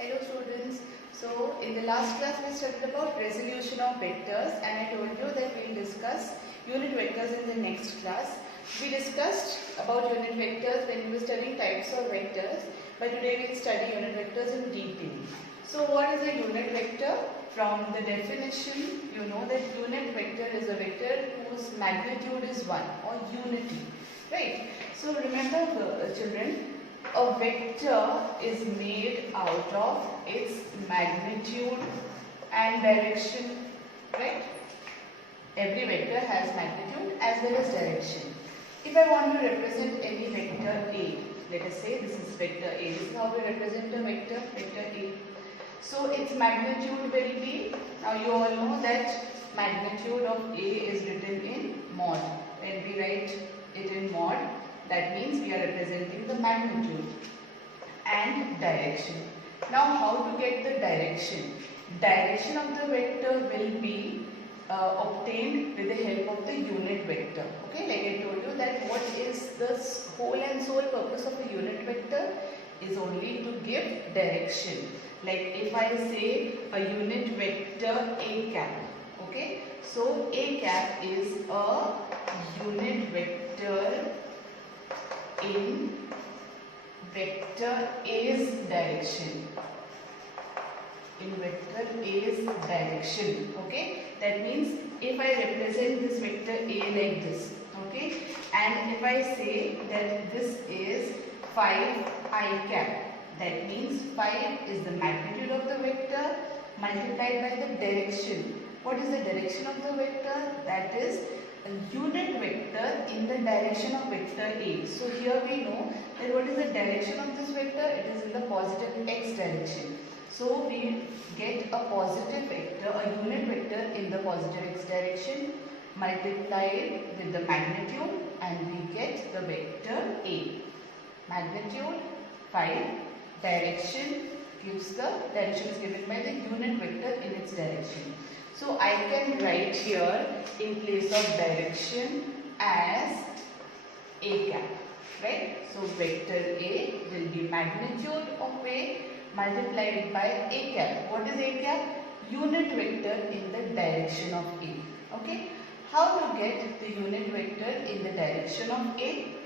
Hello students. So in the last class we studied about resolution of vectors and I told you that we will discuss unit vectors in the next class. We discussed about unit vectors when we were studying types of vectors, but today we will study unit vectors in detail. So what is a unit vector? From the definition you know that unit vector is a vector whose magnitude is 1 or unity. Right? So remember children, a vector is made out of its magnitude and direction, right? Every vector has magnitude as well as direction. If I want to represent any vector A, let us say this is vector A. This is how we represent a vector, vector A. So its magnitude will be, now you all know that magnitude of A is written in mod. When we write it in mod, that means we are representing the magnitude and direction. Now how to get the direction? Direction of the vector will be obtained with the help of the unit vector. Okay, like I told you that what is the whole and sole purpose of a unit vector is only to give direction. Like if I say a unit vector A cap, okay, so A cap is a unit vector in vector A's direction. In vector A's direction. Okay, that means if I represent this vector A like this, okay, and if I say that this is 5 I cap, that means 5 is the magnitude of the vector multiplied by the direction. What is the direction of the vector? That is a unit vector in the direction of vector A. So here we know that what is the direction of this vector? It is in the positive x direction. So we get a positive vector, a unit vector in the positive x direction multiplied with the magnitude and we get the vector A. Magnitude 5, direction gives the, direction is given by the unit vector in its direction. So I can write here in place of direction as A cap, right? So vector A will be magnitude of A multiplied by A cap. What is A cap? Unit vector in the direction of A. Okay. How to get the unit vector in the direction of A?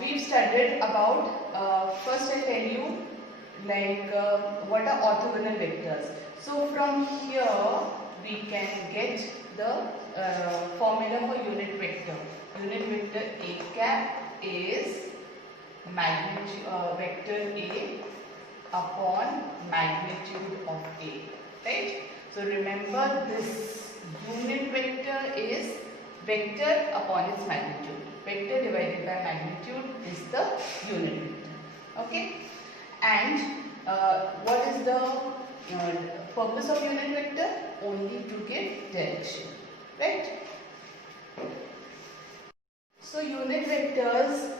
We've studied about, first I tell you like what are orthogonal vectors. So from here we can get the formula for unit vector. Unit vector A cap is magnitude vector A upon magnitude of A, right? So remember this unit vector is vector upon its magnitude. Vector divided by magnitude is the unit vector. Okay? And what is the purpose of unit vector? Only to give direction, right? So unit vectors,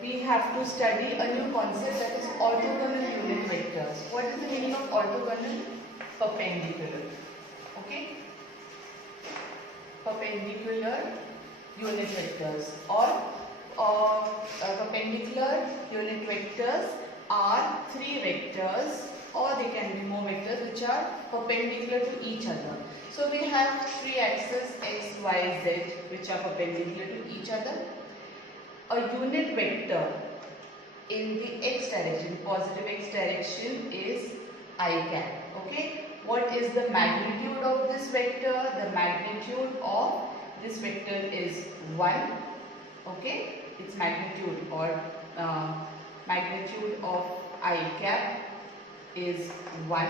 we have to study a new concept, that is orthogonal unit vectors. What is the meaning of orthogonal? Perpendicular. Okay? Perpendicular unit vectors or perpendicular unit vectors are 3 vectors or they can be more vectors which are perpendicular to each other. So we have 3 axes x, y, z which are perpendicular to each other. A unit vector in the x direction, positive x direction is I cap. Okay. What is the magnitude of this vector? The magnitude of this vector is 1. Okay. Its magnitude or magnitude of I cap is 1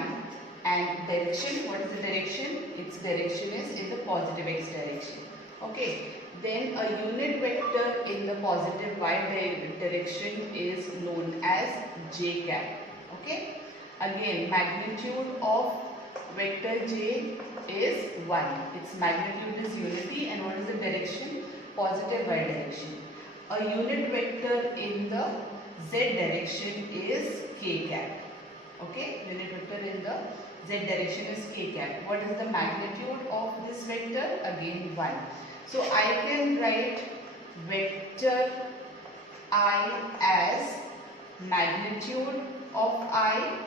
and direction, what is the direction? Its direction is in the positive x direction. Okay, then a unit vector in the positive y direction is known as j cap. Okay, again magnitude of vector j is 1. Its magnitude is unity and what is the direction? Positive y direction. A unit vector in the z direction is k cap. Okay, unit vector in the z direction is k cap. What is the magnitude of this vector? Again 1. So I can write vector I as magnitude of I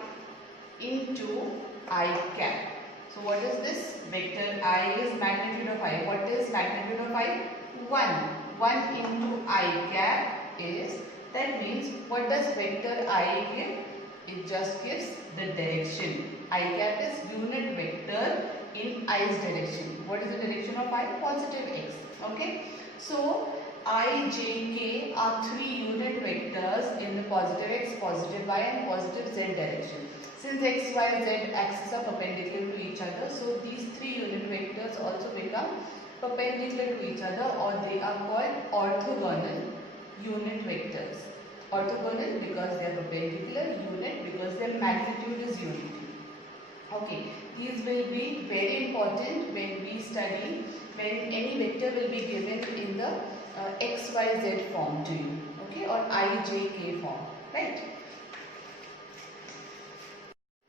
into I cap. So what is this? Vector I is magnitude of I. What is magnitude of I? 1. 1 into I cap is, that means what does vector I give? It just gives the direction. I cap is unit vector in I's direction. What is the direction of I? Positive X. Okay. So I, J, K are 3 unit vectors in the positive X, positive Y and positive Z direction. Since X, Y, Z axes are perpendicular to each other, so these 3 unit vectors also become perpendicular to each other, or they are called orthogonal unit vectors. Orthogonal because they are perpendicular, unit because their magnitude is unity. Okay, these will be very important when we study, when any vector will be given in the X, Y, Z form to you, okay, or I, J, K form, right?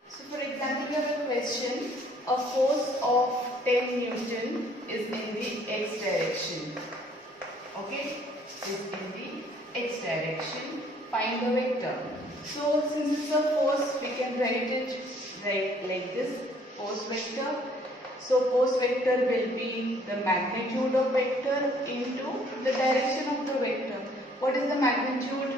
So for example, we have a question, a force of 10 Newton is in the X direction, okay, is in the X direction, find the vector. So since it's a force, we can write it like this, force vector. So force vector will be the magnitude of vector into the direction of the vector. What is the magnitude?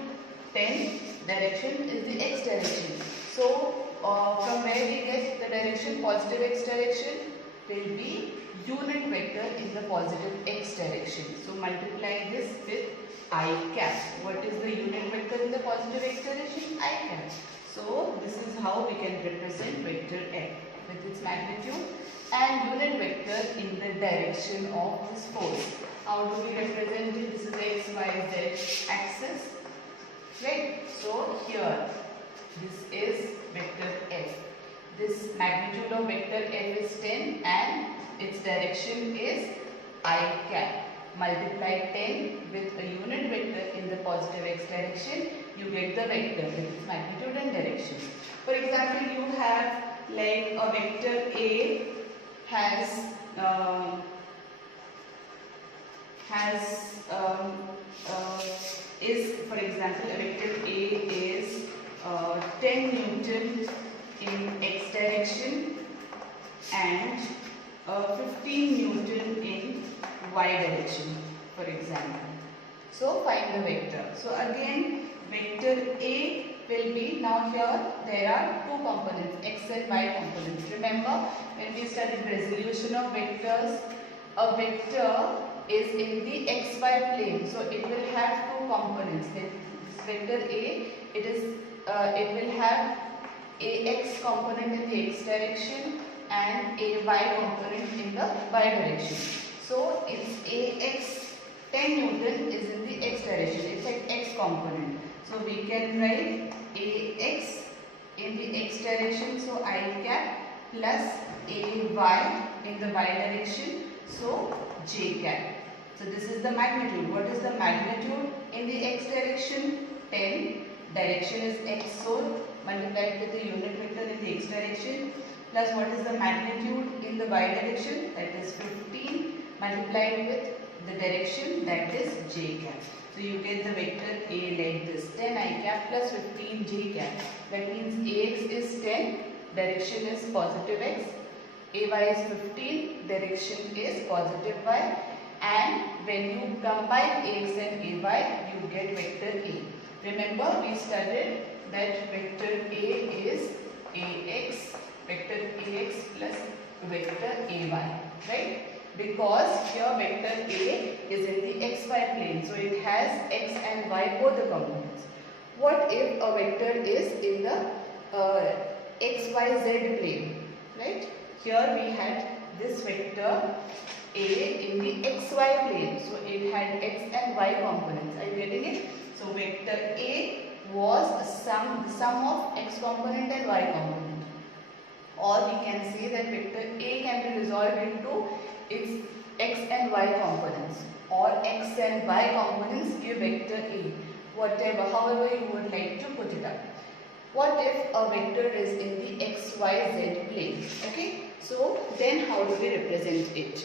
10. Direction is the X direction. So from where we get the direction, positive X direction will be unit vector in the positive X direction. So multiply this with I cap. What is the unit vector in the positive X direction? I cap. So this is how we can represent vector F with its magnitude and unit vector in the direction of this force. How do we represent it? This is X, Y, Z axis, right? So here, this is vector F. This magnitude of vector F is 10 and its direction is I cap. Multiply 10 with a unit vector in the positive X direction, you get the vector with its magnitude and direction. For example, you have like a vector A is, for example, a vector A is 10 Newton in X direction and 15 Newton in Y direction, for example. So find the vector. So again, vector A will be, now here there are 2 components, X and Y components. Remember, when we studied resolution of vectors, a vector is in the XY plane. So it will have 2 components. This vector A, it will have a X component in the X direction and a Y component in the Y direction. So its AX 10 Newton is in the X direction. It's an X component. So we can write AX in the X direction. So I cap plus AY in the Y direction. So J cap. So this is the magnitude. What is the magnitude in the X direction? 10. Direction is X. So multiplied with the unit vector in the X direction. Plus what is the magnitude in the Y direction? That is 15. Multiplied with the direction, that is J cap. So you get the vector A like this, 10 I cap plus 15 J cap. That means AX is 10, direction is positive X, AY is 15, direction is positive Y, and when you combine AX and AY, you get vector A. Remember, we studied that vector A is AX, vector AX plus vector AY, right? Because here vector A is in the XY plane, so it has X and Y both the components. What if a vector is in the XYZ plane, right? Here we had this vector A in the XY plane, so it had X and Y components. Are you getting it? So vector A was the sum of X component and Y component. Or we can say that vector A can be resolved into its X and Y components, or X and Y components give vector A, whatever, however you would like to put it up. What if a vector is in the XYZ plane? Okay, so then how do we represent it?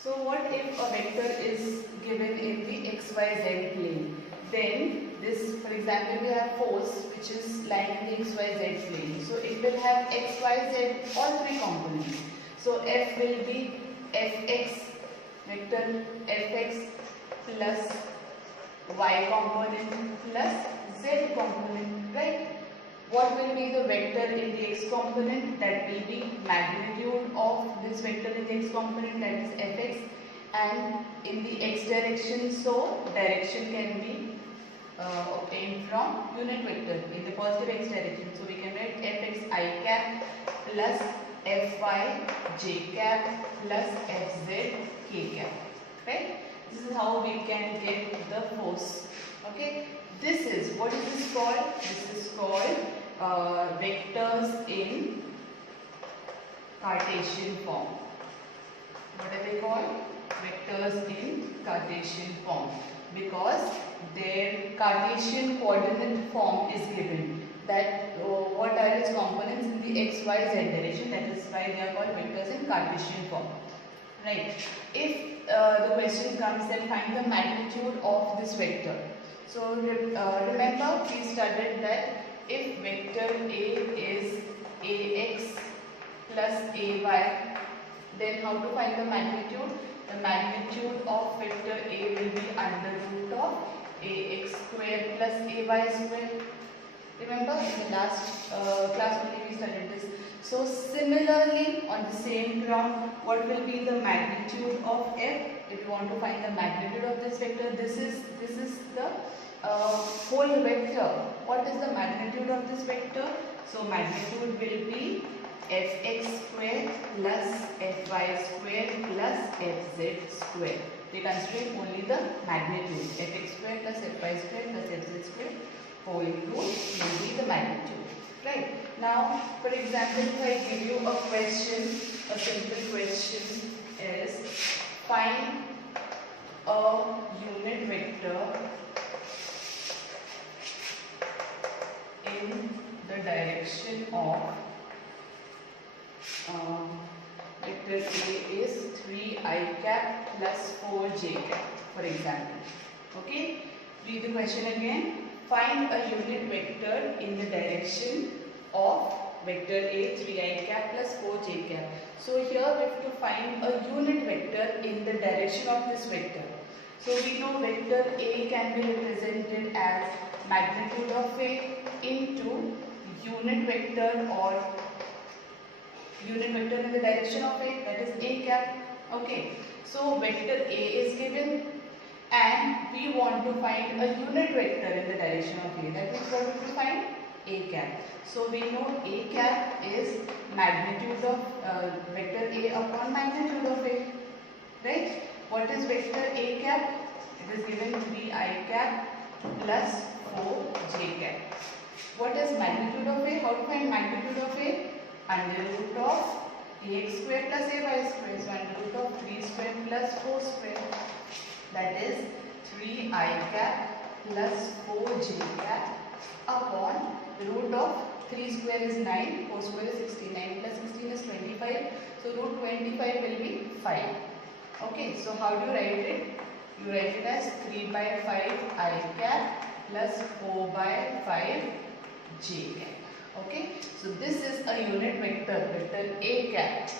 So what if a vector is given in the XYZ plane? Then this example, we have force which is lying in the xyz plane. So it will have xyz, all three components. So F will be Fx, vector Fx plus y component plus z component, right? What will be the vector in the x component? That will be magnitude of this vector in the x component, that is Fx, and in the x direction, so direction can be obtained from unit vector in the positive x direction. So we can write Fx I cap plus Fy j cap plus Fz k cap, right? This is how we can get the force. Okay, this is, what is this called? This is called vectors in Cartesian form. What are they called? Vectors in Cartesian form, because their Cartesian coordinate form is given. That what are its components in the x, y, z direction. That is why they are called vectors in Cartesian form. Right. If the question comes, then find the magnitude of this vector. So remember, we studied that if vector A is ax plus ay, then how to find the magnitude? The magnitude of vector A will be under root of ax square plus ay square. Remember, in the last class only we studied this. So similarly, on the same ground, what will be the magnitude of f? If you want to find the magnitude of this vector, this is the whole vector. What is the magnitude of this vector? So magnitude will be fx square plus fy square plus fz square. We are considering only the magnitude. Fx square plus fy square plus fz square whole root will be the magnitude. Right. Now, for example, if I give you a question, a simple question is, find a unit vector in the direction of vector A is 3i cap plus 4j cap, for example. Okay, read the question again. Find a unit vector in the direction of vector A 3i cap plus 4j cap. So here we have to find a unit vector in the direction of this vector. So we know vector A can be represented as magnitude of A into unit vector or unit vector in the direction of A, that is A cap. Okay, so vector A is given and we want to find a unit vector in the direction of A. That means what we will find? A cap. So we know A cap is magnitude of vector A upon magnitude of A. Right? What is vector A cap? It is given 3i cap plus 4j cap. What is magnitude of A? How to find magnitude of A? Under root of ax square plus ay square. So under root of 3 square plus 4 square. That is 3i cap plus 4j cap upon root of 3 square is 9, 4 square is 16, 9 plus 16 is 25. So root 25 will be 5. Okay, so how do you write it? You write it as 3 by 5 I cap plus 4 by 5 j cap. Okay, so this is a unit vector, vector A cap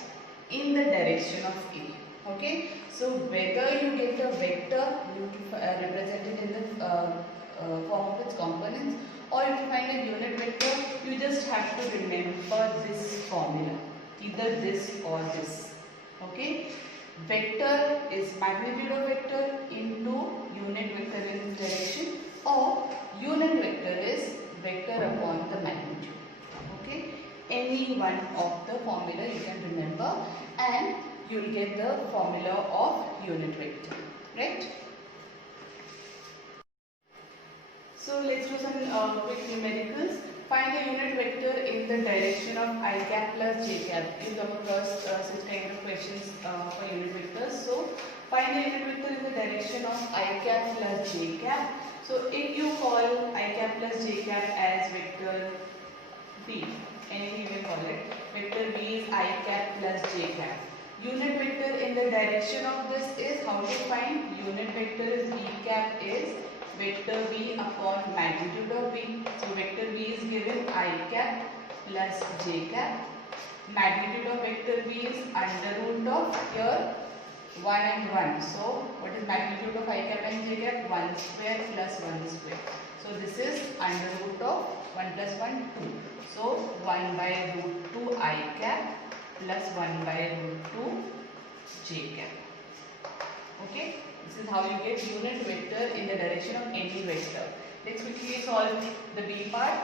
in the direction of A. Okay, so whether you get a vector, you represent it in the form of its components, or if you find a unit vector, you just have to remember this formula, either this or this. Okay, vector is magnitude of vector into unit vector in this direction, or unit vector is vector upon the magnitude. Okay, any one of the formula you can remember and you will get the formula of unit vector, right? So let's do some quick numericals. Find the unit vector in the direction of I cap plus j cap. You come across such kind of questions for unit vectors. So find the unit vector in the direction of I cap plus j cap. So if you call I cap plus j cap as vector B, anything you may call it, vector B is I cap plus j cap. Unit vector in the direction of this is, how to find? Unit vector is B cap is vector v upon magnitude of v. So vector v is given I cap plus j cap. Magnitude of vector v is under root of here 1 and 1. So what is magnitude of I cap and j cap? 1 square plus 1 square. So this is under root of 1 plus 1, 2. So 1 by root 2 I cap plus 1 by root 2 j cap. Okay, this is how you get unit vector in the direction of any vector. Let's quickly solve the B part.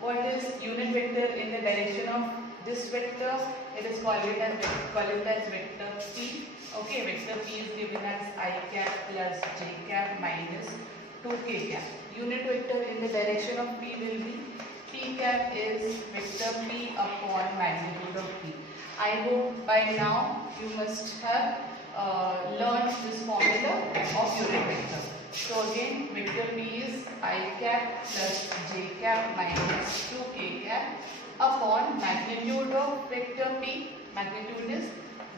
What is unit vector in the direction of this vector? It is called as vector P. Okay, vector P is given as I cap plus j cap minus 2k cap. Unit vector in the direction of P will be P cap is vector P upon magnitude of P. I hope by now you must have learned this formula of unit vector. So again, vector P is I cap plus j cap minus 2k cap upon magnitude of vector P. Magnitude is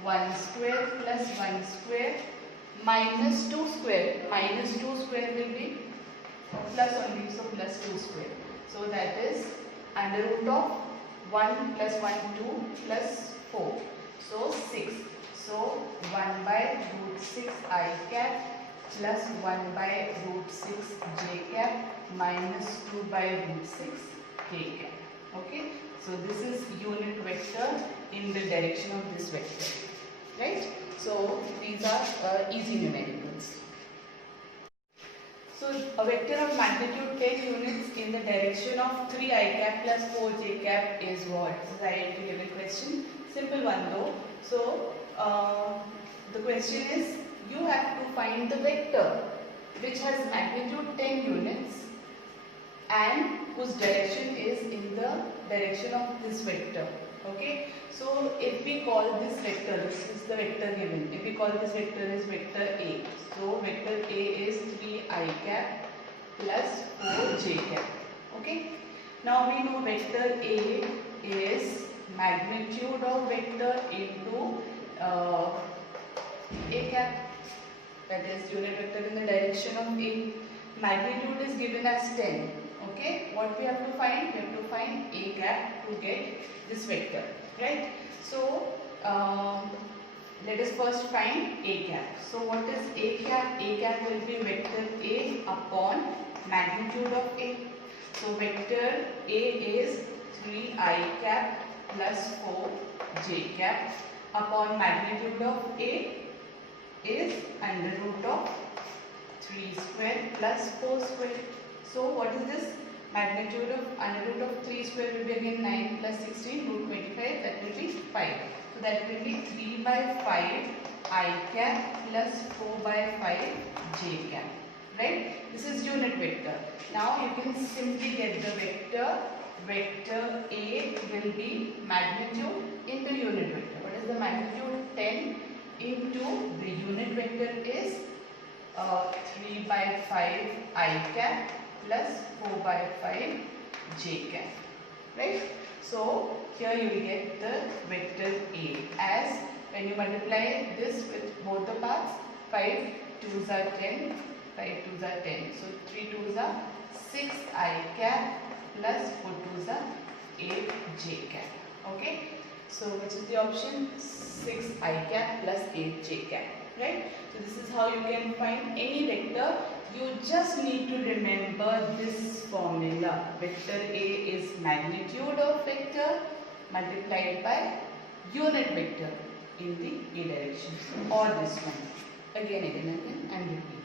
1 square plus 1 square minus 2 square. Minus 2 square will be plus only, so plus 2 square. So that is under root of 1 plus 1, 2 plus 4. So 6. So 1 by root 6 I cap plus 1 by root 6 j cap minus 2 by root 6 k cap. Okay. So this is unit vector in the direction of this vector. Right. So these are easy numericals. So a vector of magnitude 10 units in the direction of 3 I cap plus 4 j cap is what? This is identity given question. Simple one though. So the question is, you have to find the vector which has magnitude 10 units and whose direction is in the direction of this vector. Okay. So if we call this vector, this is the vector given. If we call this vector as vector A. So vector A is 3 I cap plus 4 j cap. Okay. Now we know vector A is magnitude of vector into A cap, that is unit vector in the direction of A. Magnitude is given as 10. Okay, what we have to find? We have to find A cap to get this vector, right? So let us first find A cap. So what is A cap? A cap will be vector A upon magnitude of A. So vector A is 3 I cap plus 4 j cap upon magnitude of A is under root of 3 square plus 4 square. So what is this? Magnitude of under root of 3 square will be again 9 plus 16 root 25, that will be 5. So that will be 3 by 5 I cap plus 4 by 5 j cap. Right? This is unit vector. Now you can simply get the vector. Vector A will be magnitude into unit vector. What is the magnitude? 10 into the unit vector is 3 by 5 I cap plus 4 by 5 j cap. Right? So here you will get the vector A as when you multiply this with both the parts, 5 2s are 10, 5 2s are 10. So 3 2s are 6 I cap plus 4 2s are 8 j cap. Okay. So which is the option? 6 I cap plus 8 j cap. Right. So this is how you can find any vector. You just need to remember this formula. Vector A is magnitude of vector multiplied by unit vector in the A direction, or this one. Again and repeat.